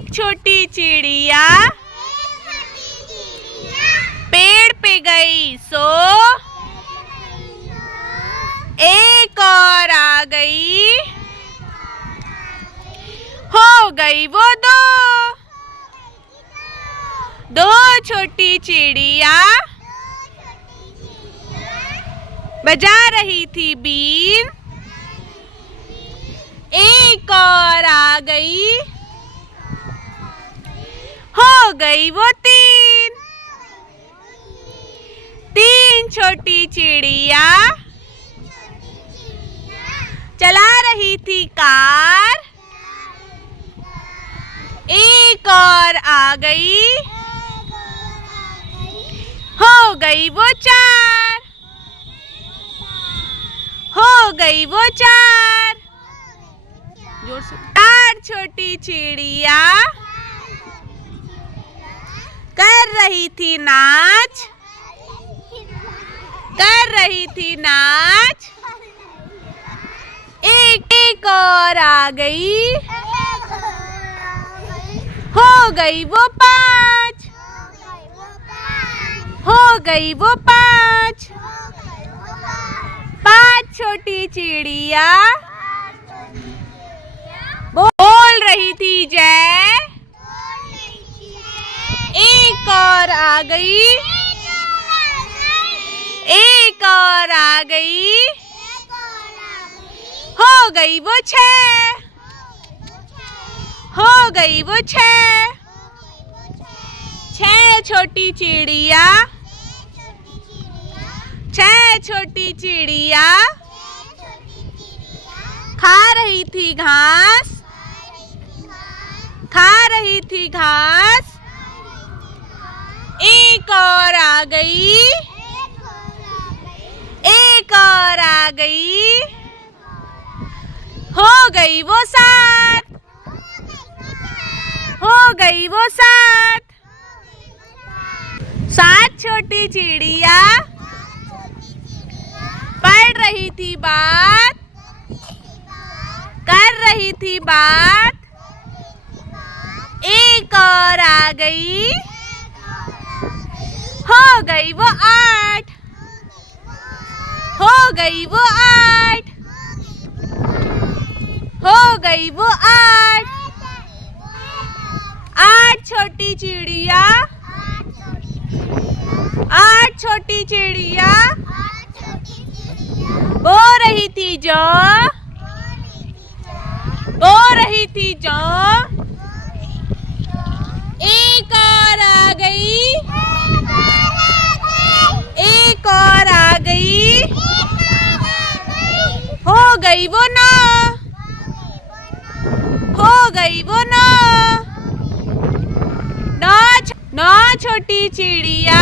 एक छोटी चिड़िया पेड़ पे गई सो एक और आ गई, हो गई वो दो छोटी चिड़िया बजा रही थी बीन, एक और आ गई, हो गई वो तीन छोटी चिड़िया चला रही थी कार, एक और आ गई, हो गई वो चार, हो गई वो चार। जोर से। चार छोटी चिड़िया कर रही थी नाच, कर रही थी नाच, एक और आ गई, हो गई वो पांच, हो गई वो पांच। पांच छोटी चिड़िया बोल रही थी जय, एक और आ गई, एक और आ गई, हो गई वो छह, हो गई वो छह। छह छोटी चिड़िया, छह छोटी चिड़िया खा रही थी घास, खा रही थी घास, एक और आ गई, एक और आ गई, हो गई वो सात, हो गई वो सात। सात छोटी चिड़िया पढ़ रही थी बात, कर रही थी बात, एक और आ गई, हो गई वो आठ, हो गई वो आठ, हो गई वो आठ। आठ छोटी चिड़िया, आठ छोटी चिड़िया बो रही थी जौ, बो रही थी जौ, एक और आ गई, एक और आ गई, हो गई वो नौ, हो गई वो नौ। नौ छोटी चिड़िया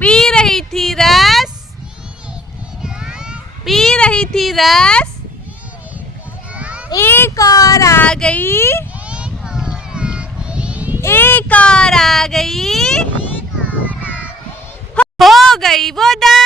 पी रही थी रस, पी रही थी रस, एक और आ गई, एक और आ गई, हो गई वो 10।